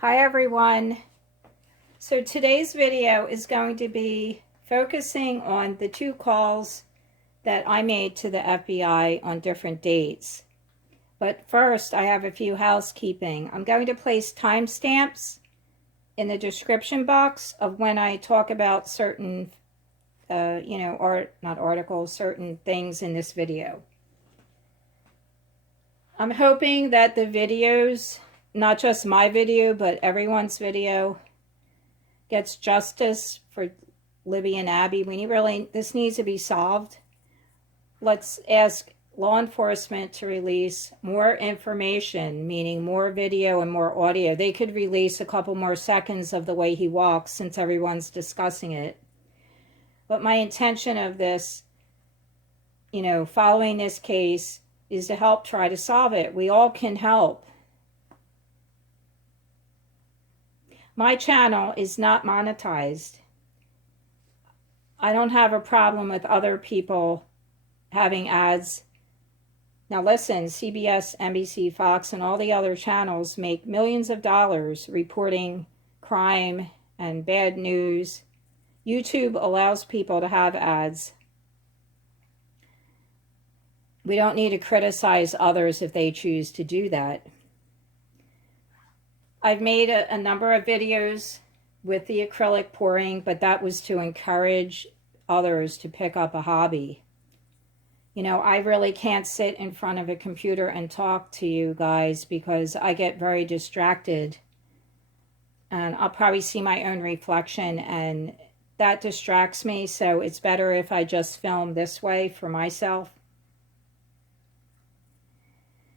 Hi everyone. So today's video is going to be focusing on the 2 calls that I made to the FBI on different dates. But first, I have a few housekeeping. I'm going to place timestamps in the description box of when I talk about certain, not articles, certain things in this video. I'm hoping that the videos, not just my video, but everyone's video, gets justice for Libby and Abby. This needs to be solved. Let's ask law enforcement to release more information, meaning more video and more audio. They could release a couple more seconds of the way he walks since everyone's discussing it. But my intention of this, following this case, is to help try to solve it. We all can help. My channel is not monetized. I don't have a problem with other people having ads. Now listen, CBS, NBC, Fox, and all the other channels make millions of dollars reporting crime and bad news. YouTube allows people to have ads. We don't need to criticize others if they choose to do that. I've made a number of videos with the acrylic pouring, but that was to encourage others to pick up a hobby. I really can't sit in front of a computer and talk to you guys because I get very distracted. And I'll probably see my own reflection, and that distracts me, so it's better if I just film this way for myself.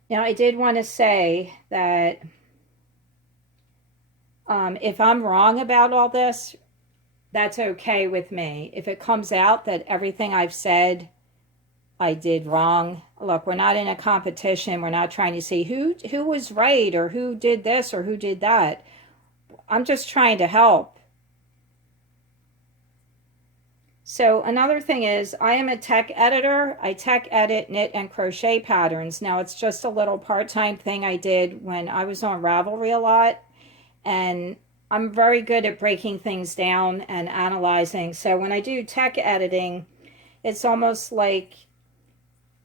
Now, I did want to say that if I'm wrong about all this, that's okay with me. If it comes out that everything I've said I did wrong, look, we're not in a competition. We're not trying to see who was right or who did this or who did that. I'm just trying to help. So another thing is, I am a tech editor. I tech edit, knit, and crochet patterns. Now, it's just a little part-time thing I did when I was on Ravelry a lot. And I'm very good at breaking things down and analyzing. So when I do tech editing, it's almost like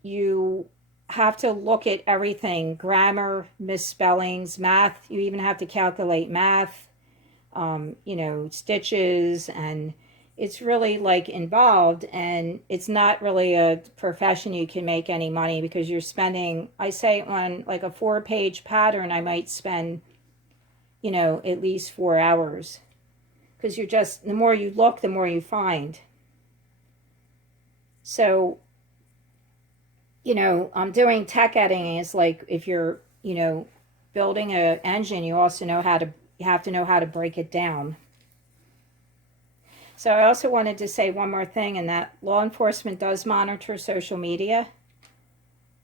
you have to look at everything. Grammar, misspellings, math. You even have to calculate math, stitches, and it's really involved, and it's not really a profession you can make any money because you're spending, I say on a 4-page pattern, I might spend, at least 4 hours, because the more you look, the more you find. So, I'm doing tech editing. It's like if you're, building an engine, you have to know how to break it down. So I also wanted to say one more thing, and that law enforcement does monitor social media,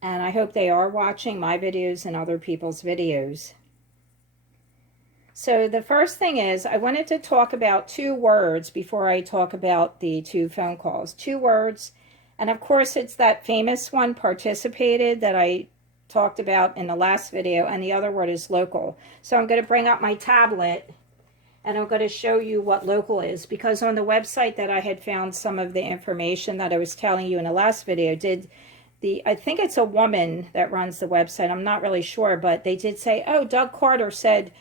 and I hope they are watching my videos and other people's videos. So the first thing is, I wanted to talk about 2 words before I talk about the 2 phone calls. 2 words, and of course it's that famous one, participated, that I talked about in the last video, and the other word is local. So I'm going to bring up my tablet, and I'm going to show you what local is, because on the website that I had found some of the information that I was telling you in the last video, I think it's a woman that runs the website, I'm not really sure, but they did say, oh, Doug Carter said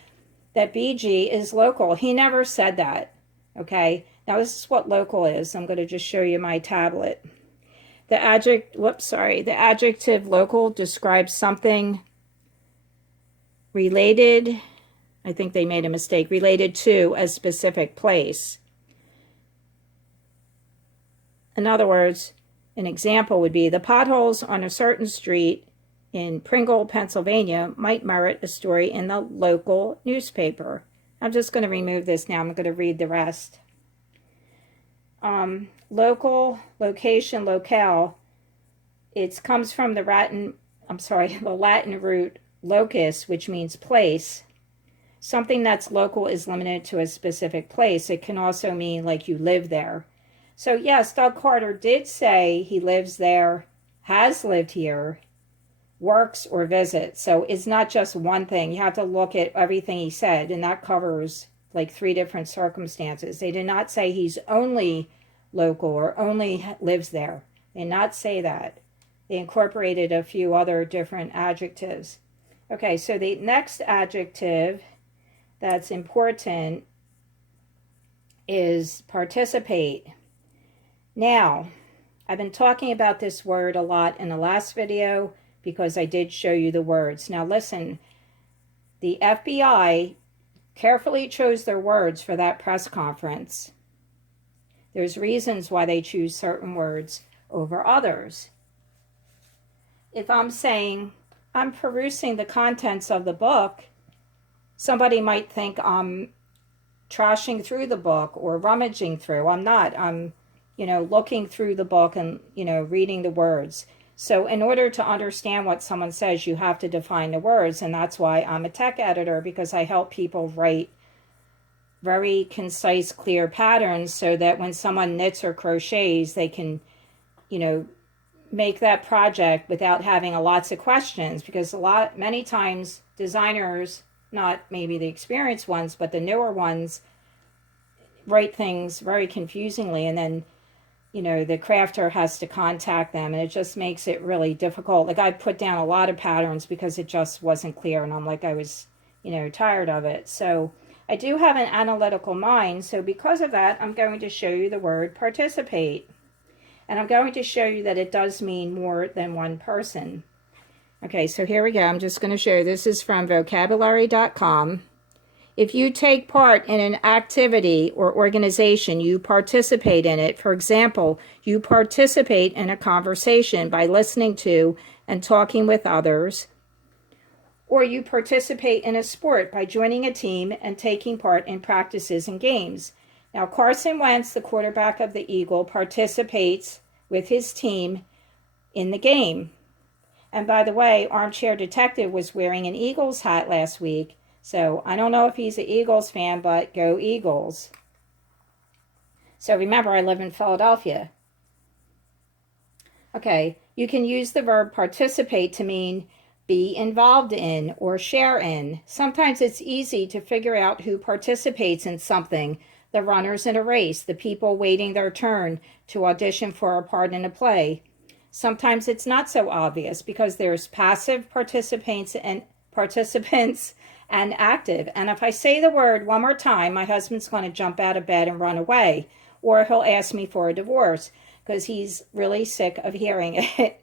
that BG is local. He never said that, okay? Now this is what local is. I'm going to just show you my tablet. The adjective local describes something related, I think they made a mistake, related to a specific place. In other words, an example would be the potholes on a certain street in Pringle, Pennsylvania might merit a story in the local newspaper. I'm just going to remove this now. I'm going to read the rest. Local, location, locale. It comes from the Latin root locus, which means place. Something that's local is limited to a specific place. It can also mean you live there. So yes, Doug Carter did say he lives there, has lived here, works, or visits. So it's not just one thing. You have to look at everything he said, and that covers like 3 different circumstances. They did not say he's only local or only lives there. They did not say that. They incorporated a few other different adjectives. Okay, so the next adjective that's important is participate. Now, I've been talking about this word a lot in the last video because I did show you the words. Now listen, the FBI carefully chose their words for that press conference. There's reasons why they choose certain words over others. If I'm saying I'm perusing the contents of the book, somebody might think I'm trashing through the book or rummaging through. I'm not. I'm, looking through the book and, reading the words. So in order to understand what someone says, you have to define the words. And that's why I'm a tech editor, because I help people write very concise, clear patterns so that when someone knits or crochets, they can, make that project without having lots of questions. Because many times designers, not maybe the experienced ones, but the newer ones, write things very confusingly, and then the crafter has to contact them, and it just makes it really difficult. Like, I put down a lot of patterns because it just wasn't clear, and I was tired of it. So I do have an analytical mind, so because of that, I'm going to show you the word participate, and I'm going to show you that it does mean more than one person. Okay, so here we go. I'm just going to show you. This is from vocabulary.com. If you take part in an activity or organization, you participate in it. For example, you participate in a conversation by listening to and talking with others. Or you participate in a sport by joining a team and taking part in practices and games. Now, Carson Wentz, the quarterback of the Eagle, participates with his team in the game. And by the way, Armchair Detective was wearing an Eagles hat last week. So I don't know if he's an Eagles fan, but go Eagles. So remember, I live in Philadelphia. Okay, you can use the verb participate to mean be involved in or share in. Sometimes it's easy to figure out who participates in something. The runners in a race, the people waiting their turn to audition for a part in a play. Sometimes it's not so obvious because there's passive participants and active. And if I say the word one more time, my husband's going to jump out of bed and run away. Or he'll ask me for a divorce because he's really sick of hearing it.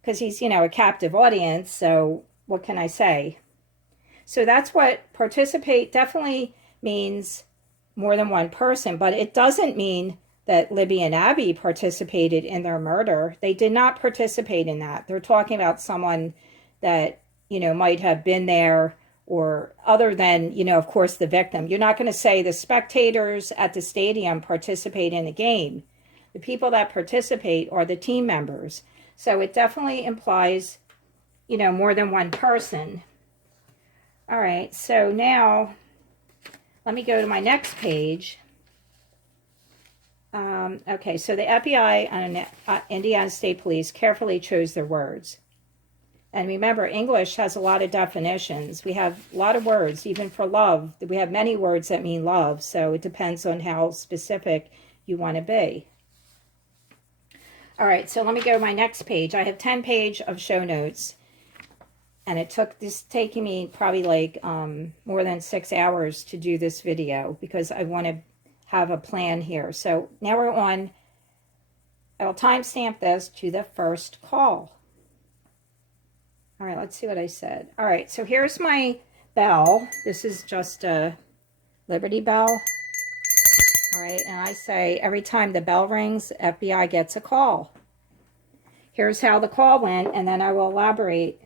Because he's, a captive audience. So what can I say? So that's what participate definitely means, more than one person. But it doesn't mean that Libby and Abby participated in their murder. They did not participate in that. They're talking about someone that, might have been there, or other than, of course, the victim. You're not going to say the spectators at the stadium participate in the game. The people that participate are the team members. So it definitely implies, more than one person. All right, so now let me go to my next page. Okay, so the FBI and Indiana State Police carefully chose their words. And remember, English has a lot of definitions. We have a lot of words, even for love. We have many words that mean love, so it depends on how specific you want to be. All right, so let me go to my next page. I have 10 pages of show notes, and it's taking me probably like more than 6 hours to do this video because I want to have a plan here. So now we're on, I'll timestamp this to the first call. All right, let's see what I said. All right, so here's my bell. This is just a Liberty Bell. All right, and I say every time the bell rings, FBI gets a call. Here's how the call went, and then I will elaborate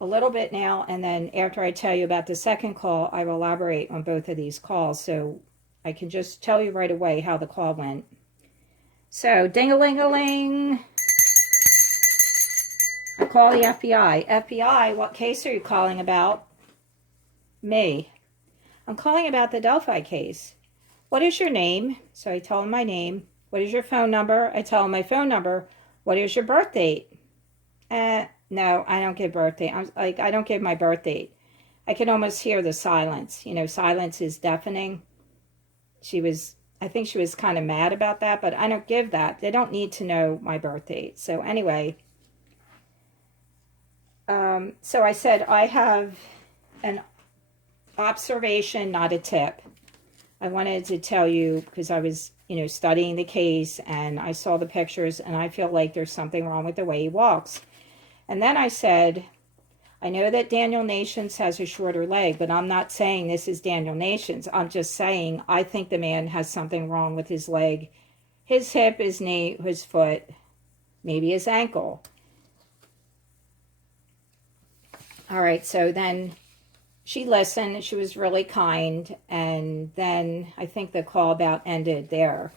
a little bit now, and then after I tell you about the second call, I will elaborate on both of these calls, so I can just tell you right away how the call went. So, ding-a-ling-a-ling. I call the FBI. FBI, what case are you calling about? Me. I'm calling about the Delphi case. What is your name? So I tell him my name. What is your phone number? I tell him my phone number. What is your birth date? No, I don't give birth date. I'm like, I don't give my birth date. I can almost hear the silence. You know, silence is deafening. I think she was kind of mad about that, but I don't give that. They don't need to know my birth date. So anyway, so I said, I have an observation, not a tip. I wanted to tell you because I was, you know, studying the case and I saw the pictures and I feel like there's something wrong with the way he walks. And then I said, I know that Daniel Nations has a shorter leg, but I'm not saying this is Daniel Nations. I'm just saying I think the man has something wrong with his leg, his hip, his knee, his foot, maybe his ankle. All right, so then she listened. She was really kind. And then I think the call about ended there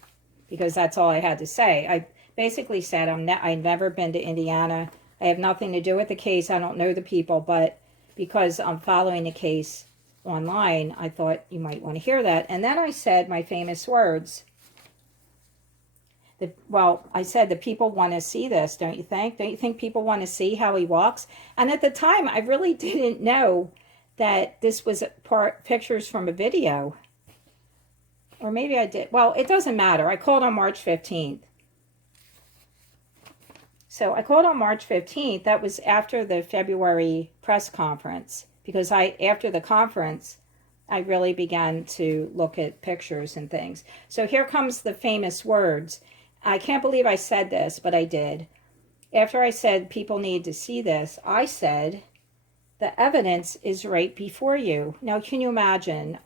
because that's all I had to say. I basically said I've never been to Indiana. I have nothing to do with the case. I don't know the people, but because I'm following the case online, I thought you might want to hear that. And then I said my famous words. I said the people want to see this, don't you think? Don't you think people want to see how he walks? And at the time, I really didn't know that this was pictures from a video. Or maybe I did. Well, it doesn't matter. I called on March 15th. So I called on March 15th. That was after the February press conference. Because after the conference, I really began to look at pictures and things. So here comes the famous words. I can't believe I said this, but I did. After I said people need to see this, I said, the evidence is right before you. Now, can you imagine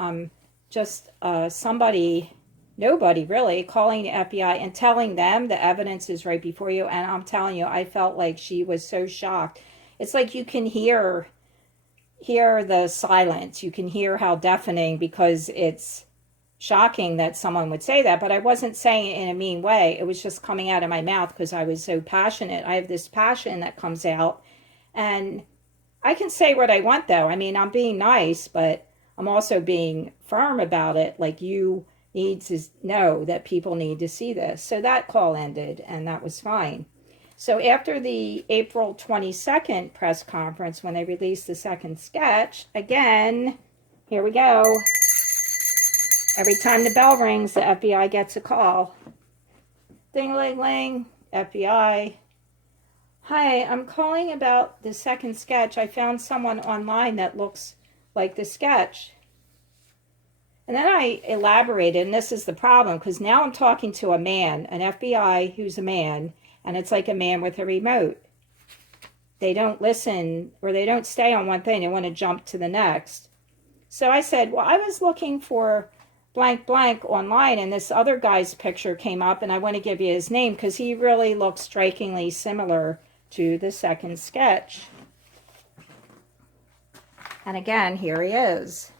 just nobody really, calling the FBI and telling them the evidence is right before you? And I'm telling you, I felt like she was so shocked. It's like you can hear the silence. You can hear how deafening, because it's shocking that someone would say that, but I wasn't saying it in a mean way. It was just coming out of my mouth because I was so passionate. I have this passion that comes out, and I can say what I want, though. I mean, I'm being nice, but I'm also being firm about it. Like, you need to know that people need to see this. So that call ended, and that was fine. So after the April 22nd press conference, when they released the second sketch, again, here we go. Every time the bell rings, the FBI gets a call. Ding-a-ling-ling, FBI. Hi, I'm calling about the second sketch. I found someone online that looks like the sketch. And then I elaborated, and this is the problem, because now I'm talking to a man, an FBI who's a man, and it's like a man with a remote. They don't listen, or they don't stay on one thing. They want to jump to the next. So I said, well, I was looking for blank blank online, and this other guy's picture came up, and I want to give you his name because he really looks strikingly similar to the second sketch. And again, here he is.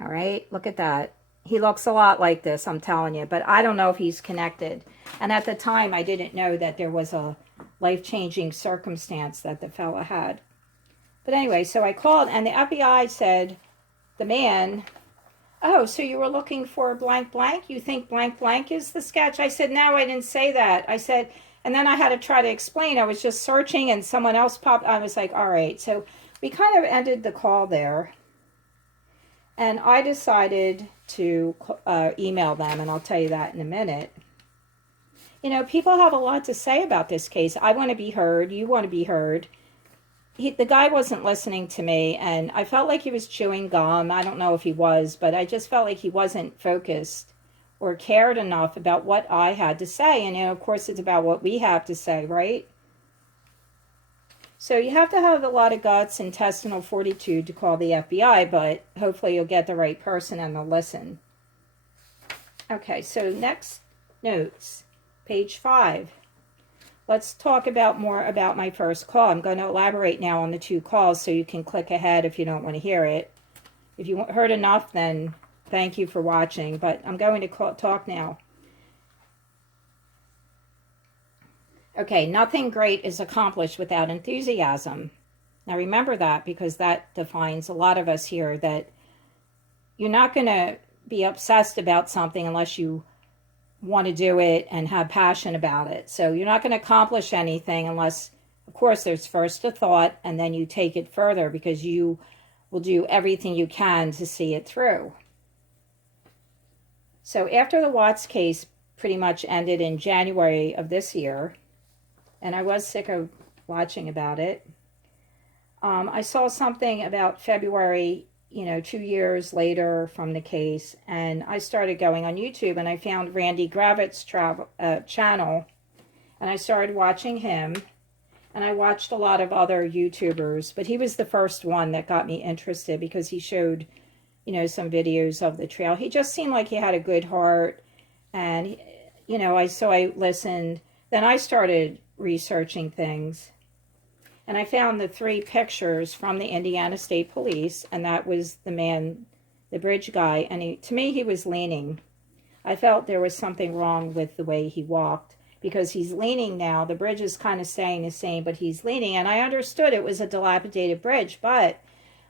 All right, look at that. He looks a lot like this, I'm telling you, but I don't know if he's connected. And at the time, I didn't know that there was a life-changing circumstance that the fella had. But anyway, so I called, and the FBI said, the man, oh, so you were looking for blank blank? You think blank blank is the sketch? I said, no, I didn't say that. I said, and then I had to try to explain. I was just searching, and someone else popped. I was like, all right. So we kind of ended the call there. And I decided to email them, and I'll tell you that in a minute. You know, people have a lot to say about this case. I want to be heard. You want to be heard. The guy wasn't listening to me, and I felt like he was chewing gum. I don't know if he was, but I just felt like he wasn't focused or cared enough about what I had to say. And, you know, of course, it's about what we have to say, right? So you have to have a lot of guts, intestinal fortitude to call the FBI, but hopefully you'll get the right person and they'll listen. Okay, so next notes, page 5. Let's talk more about my first call. I'm going to elaborate now on the 2 calls so you can click ahead if you don't want to hear it. If you heard enough, then thank you for watching, but I'm going to talk now. Okay, nothing great is accomplished without enthusiasm. Now remember that, because that defines a lot of us here, that you're not going to be obsessed about something unless you want to do it and have passion about it. So you're not going to accomplish anything unless Of course, there's first a thought, and then you take it further because you will do everything you can to see it through. So after the Watts case pretty much ended in January of this year, and I was sick of watching about it, I saw something about February, 2 years later from the case, and I started going on YouTube, and I found Randy Gravitt's channel, and I started watching him, and I watched a lot of other YouTubers, but he was the first one that got me interested because he showed, some videos of the trail. He just seemed like he had a good heart, and, I listened. Then I started researching things, and I found the 3 pictures from the Indiana State Police, and that was the man, the bridge guy, and to me, he was leaning. I felt there was something wrong with the way he walked, because he's leaning now. The bridge is kind of staying the same, but he's leaning, and I understood it was a dilapidated bridge, but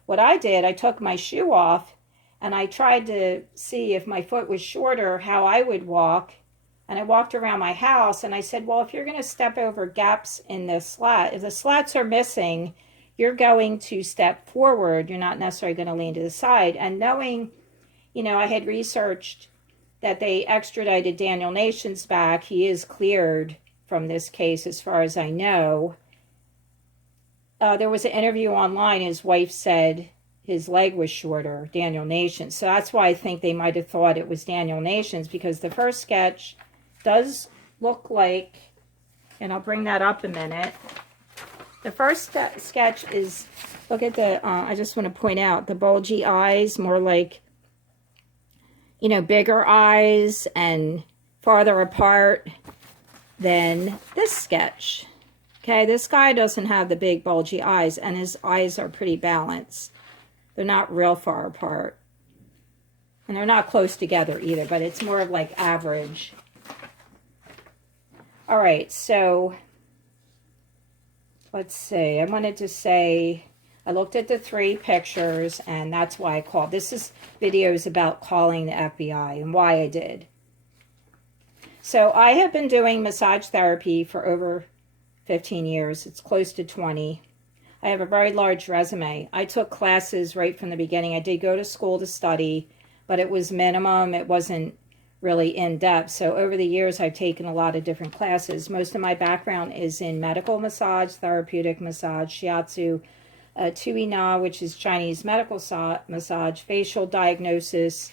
what I did, I took my shoe off, and I tried to see if my foot was shorter, how I would walk. And I walked around my house, and I said, well, if you're going to step over gaps in the slat, if the slats are missing, you're going to step forward. You're not necessarily going to lean to the side. And knowing, I had researched that they extradited Daniel Nations back. He is cleared from this case as far as I know. There was an interview online. His wife said his leg was shorter, Daniel Nations. So that's why I think they might have thought it was Daniel Nations, because the first sketch does look like, and I'll bring that up a minute. The first sketch is, look at the, I just want to point out, the bulgy eyes, more like, bigger eyes and farther apart than this sketch. Okay, this guy doesn't have the big bulgy eyes, and his eyes are pretty balanced. They're not real far apart. And they're not close together either, but it's more of like average. All right, so let's see. I wanted to say, I looked at the 3 pictures, and that's why I called. This is videos about calling the FBI and why I did. So I have been doing massage therapy for over 15 years. It's close to 20. I have a very large resume. I took classes right from the beginning. I did go to school to study, but it was minimum. It wasn't really in-depth. So over the years, I've taken a lot of different classes. Most of my background is in medical massage, therapeutic massage, shiatsu, Tui Na, which is Chinese medical massage, facial diagnosis.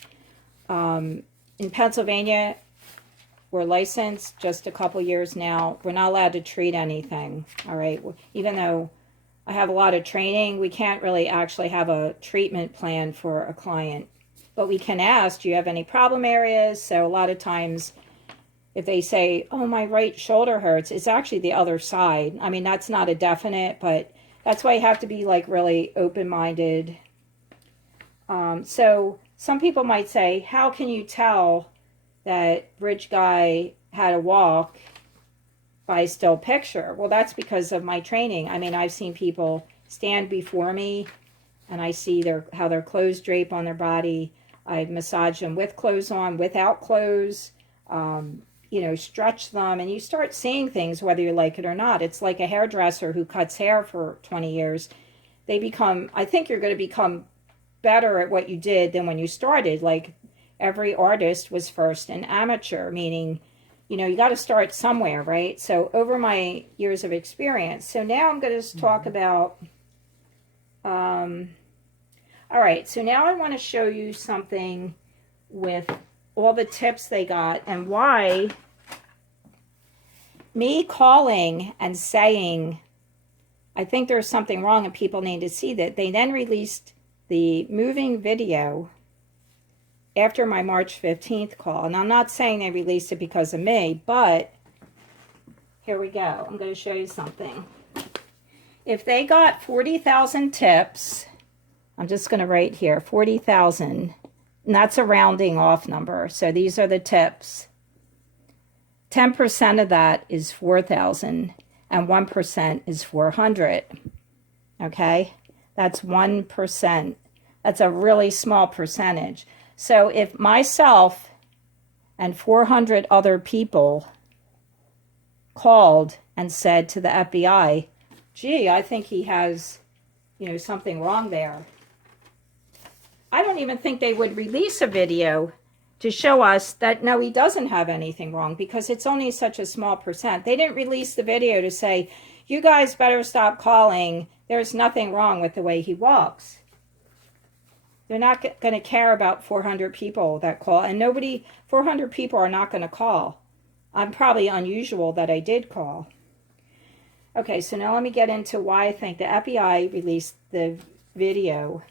In Pennsylvania, we're licensed just a couple years now. We're not allowed to treat anything, all right? Even though I have a lot of training, we can't really actually have a treatment plan for a client. But we can ask, do you have any problem areas? So a lot of times, if they say, oh, my right shoulder hurts, it's actually the other side. I mean, that's not a definite, but that's why you have to be like really open-minded. So some people might say, how can you tell that bridge guy had a walk by still picture? Well, that's because of my training. I mean, I've seen people stand before me, and I see how their clothes drape on their body. I massage them with clothes on, without clothes, stretch them, and you start seeing things whether you like it or not. It's like a hairdresser who cuts hair for 20 years. I think you're going to become better at what you did than when you started. Like every artist was first an amateur, meaning, you got to start somewhere, right? So over my years of experience. So now I'm going to talk about, all right, so now I want to show you something with all the tips they got and why me calling and saying, I think there's something wrong and people need to see that. They then released the moving video after my March 15th call. And I'm not saying they released it because of me, but here we go. I'm going to show you something. If they got 40,000 tips, I'm just going to write here, 40,000, and that's a rounding off number. So these are the tips. 10% of that is 4,000, and 1% is 400. Okay? That's 1%. That's a really small percentage. So if myself and 400 other people called and said to the FBI, gee, I think he has, something wrong there. I don't even think they would release a video to show us that, no, he doesn't have anything wrong, because it's only such a small percent. They didn't release the video to say, you guys better stop calling. There's nothing wrong with the way he walks. They're not going to care about 400 people that call, and 400 people are not going to call. I'm probably unusual that I did call. Okay, so now let me get into why I think the FBI released the video.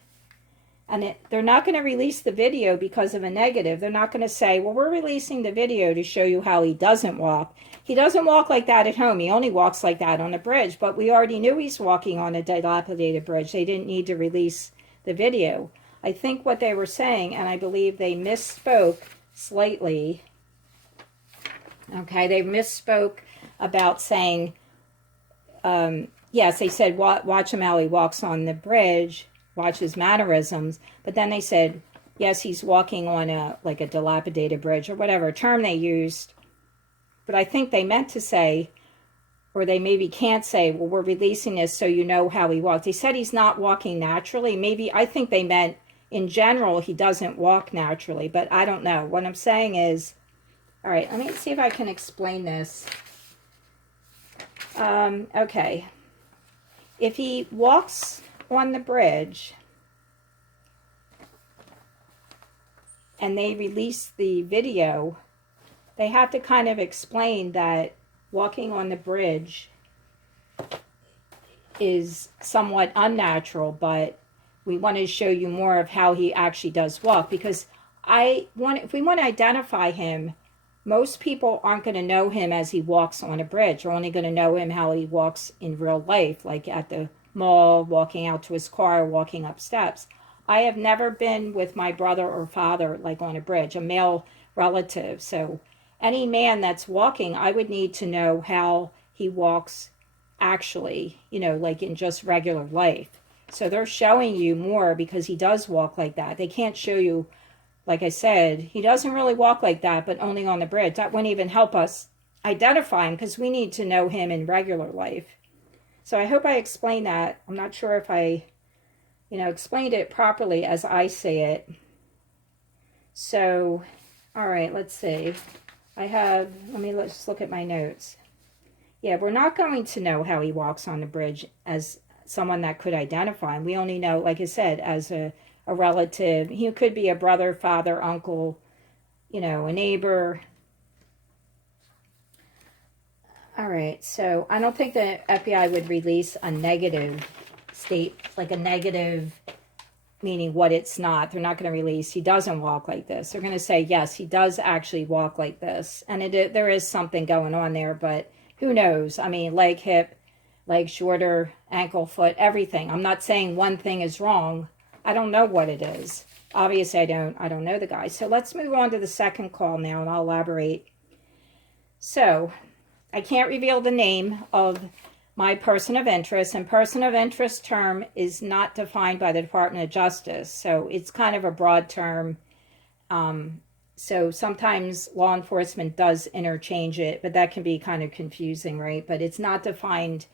And they're not going to release the video because of a negative. They're not going to say, well, we're releasing the video to show you how he doesn't walk. He doesn't walk like that at home. He only walks like that on a bridge. But we already knew he's walking on a dilapidated bridge. They didn't need to release the video. I think what they were saying, and I believe they misspoke slightly. Okay, they misspoke about saying, yes, they said, watch him how he walks on the bridge. Watch his mannerisms, but then they said, yes, he's walking on a dilapidated bridge, or whatever term they used. But I think they meant to say, or they maybe can't say, well, we're releasing this so you know how he walks. They said he's not walking naturally. Maybe, I think they meant in general he doesn't walk naturally, but I don't know. What I'm saying is, all right, let me see if I can explain this. Okay. If he walks on the bridge and they release the video, they have to kind of explain that walking on the bridge is somewhat unnatural, but we want to show you more of how he actually does walk, because if we want to identify him, most people aren't going to know him as he walks on a bridge. They're only going to know him how he walks in real life, like at the mall, walking out to his car, walking up steps. I have never been with my brother or father like on a bridge, a male relative. So any man that's walking, I would need to know how he walks actually, like in just regular life. So they're showing you more because he does walk like that. They can't show you, like I said, he doesn't really walk like that, but only on the bridge. That wouldn't even help us identify him, because we need to know him in regular life. So I hope I explained that. I'm not sure if I, explained it properly as I say it. So, all right, let's see. Let's look at my notes. Yeah, we're not going to know how he walks on the bridge as someone that could identify him. We only know, like I said, as a relative. He could be a brother, father, uncle, a neighbor. All right, so I don't think the FBI would release a negative state, like a negative meaning what it's not. They're not going to release, he doesn't walk like this. They're going to say, yes, he does actually walk like this. And there is something going on there, but who knows? I mean, leg, hip, leg shorter, ankle, foot, everything. I'm not saying one thing is wrong. I don't know what it is. Obviously, I don't know the guy. So let's move on to the second call now, and I'll elaborate. So I can't reveal the name of my person of interest, and person of interest term is not defined by the Department of Justice. So it's kind of a broad term. So sometimes law enforcement does interchange it, but that can be kind of confusing, right? But it's not defined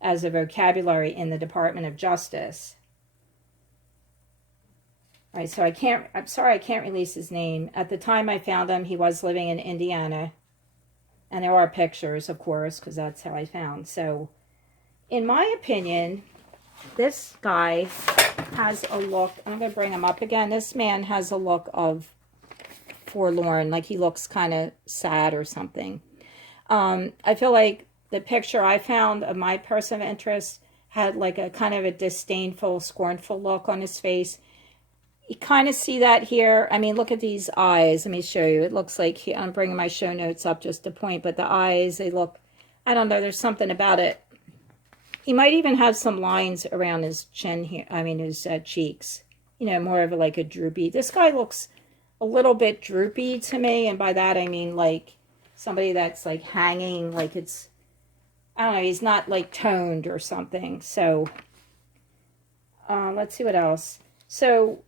as a vocabulary in the Department of Justice. All right, so I'm sorry I can't release his name. At the time I found him, he was living in Indiana. And there are pictures, of course, because that's how I found. So, in my opinion, this guy has a look. I'm going to bring him up again. This man has a look of forlorn, like he looks kind of sad or something. I feel like the picture I found of my person of interest had like a kind of a disdainful, scornful look on his face. You kind of see that here. I mean, look at these eyes. Let me show you. It looks like I'm bringing my show notes up just to point, but the eyes, they look, I don't know, there's something about it. He might even have some lines around his chin here. I mean, his cheeks. More of like a droopy. This guy looks a little bit droopy to me, and by that I mean like somebody that's like hanging, like it's, I don't know, he's not like toned or something. So, let's see what else. So,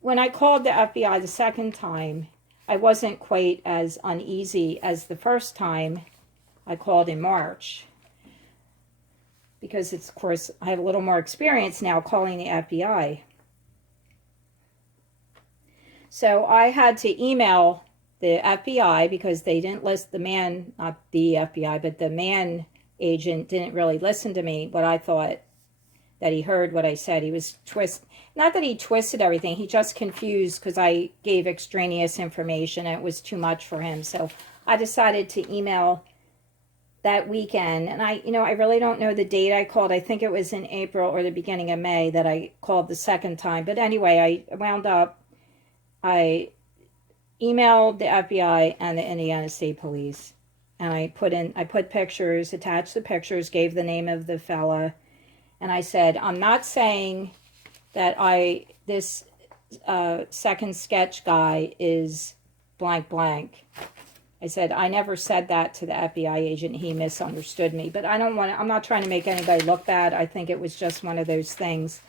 when I called the FBI the second time, I wasn't quite as uneasy as the first time I called in March. because it's, of course, I have a little more experience now calling the FBI. So I had to email the FBI because they didn't list the man, not the FBI, but the man agent didn't really listen to me, but I thought that he heard what I said. He was not that he twisted everything, he just confused because I gave extraneous information and it was too much for him. So I decided to email that weekend, and I really don't know the date I called. I think it was in April or the beginning of May that I called the second time. But anyway, I emailed the FBI and the Indiana State Police, and I put pictures, attached the pictures, gave the name of the fella, and I said, I'm not saying that this second sketch guy is blank blank. I said, I never said that to the FBI agent. He misunderstood me. But I'm not trying to make anybody look bad. I think it was just one of those things.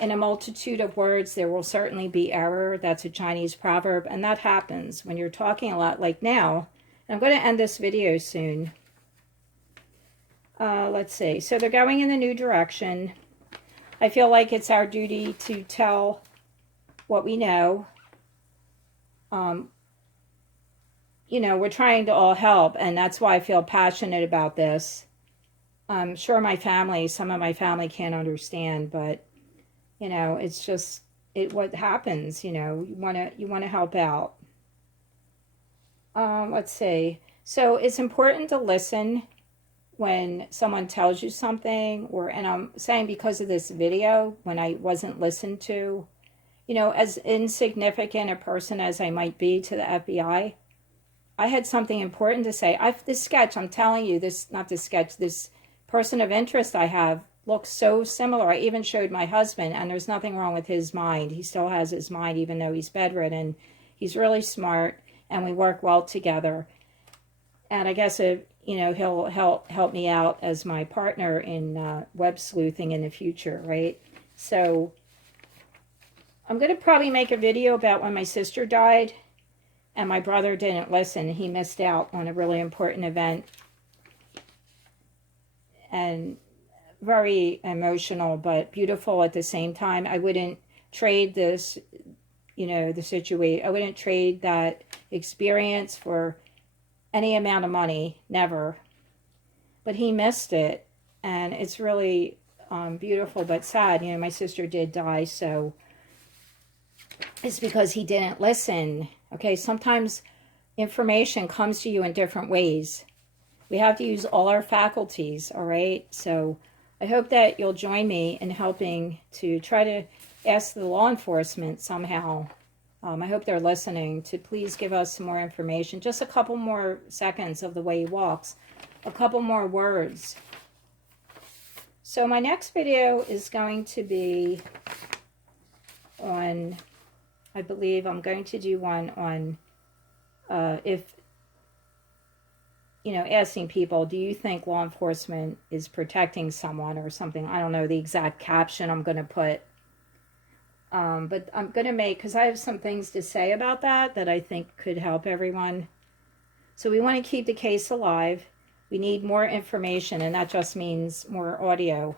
In a multitude of words, there will certainly be error. That's a Chinese proverb. And that happens when you're talking a lot like now. I'm going to end this video soon. Let's see. So they're going in the new direction. I feel like it's our duty to tell what we know. We're trying to all help, and that's why I feel passionate about this. I'm sure some of my family can't understand, but, it's just, what happens, you want to help out. Let's see. So it's important to listen when someone tells you something, and I'm saying because of this video, when I wasn't listened to, as insignificant a person as I might be to the FBI, I had something important to say. This sketch, I'm telling you, this person of interest I have looks so similar. I even showed my husband, and there's nothing wrong with his mind. He still has his mind, even though he's bedridden. He's really smart, and we work well together. And I guess, he'll help me out as my partner in web sleuthing in the future, right? So I'm going to probably make a video about when my sister died. And my brother didn't listen. He missed out on a really important event. And very emotional, but beautiful at the same time. I wouldn't trade this, the situation. I wouldn't trade that experience for any amount of money. Never. But he missed it. And it's really beautiful, but sad. My sister did die, so it's because he didn't listen. Okay, sometimes information comes to you in different ways. We have to use all our faculties, all right? So I hope that you'll join me in helping to try to ask the law enforcement somehow. I hope they're listening to please give us some more information. Just a couple more seconds of the way he walks. A couple more words. So my next video is going to be on... I believe I'm going to do one on asking people, do you think law enforcement is protecting someone or something? I don't know the exact caption I'm going to put. But I'm going to because I have some things to say about that I think could help everyone. So we want to keep the case alive. We need more information, and that just means more audio.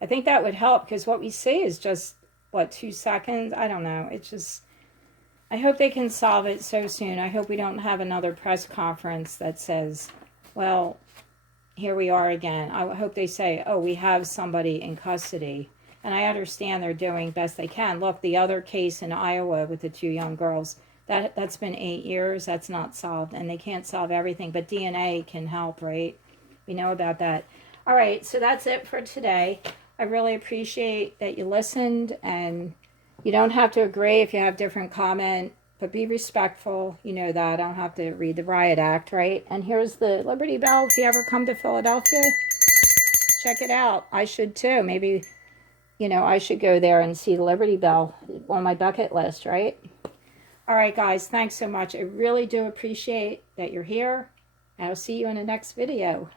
I think that would help because what we see is just 2 seconds? I don't know. It's just, I hope they can solve it so soon. I hope we don't have another press conference that says, well, here we are again. I hope they say, oh, we have somebody in custody. And I understand they're doing best they can. Look, the other case in Iowa with the 2 young girls, that's been 8 years. That's not solved. And they can't solve everything. But DNA can help, right? We know about that. All right, so that's it for today. I really appreciate that you listened, and you don't have to agree if you have different comment, but be respectful. You know that. I don't have to read the Riot Act, right? And here's the Liberty Bell. If you ever come to Philadelphia, check it out. I should too. Maybe, I should go there and see the Liberty Bell on my bucket list, right? All right, guys. Thanks so much. I really do appreciate that you're here. I'll see you in the next video.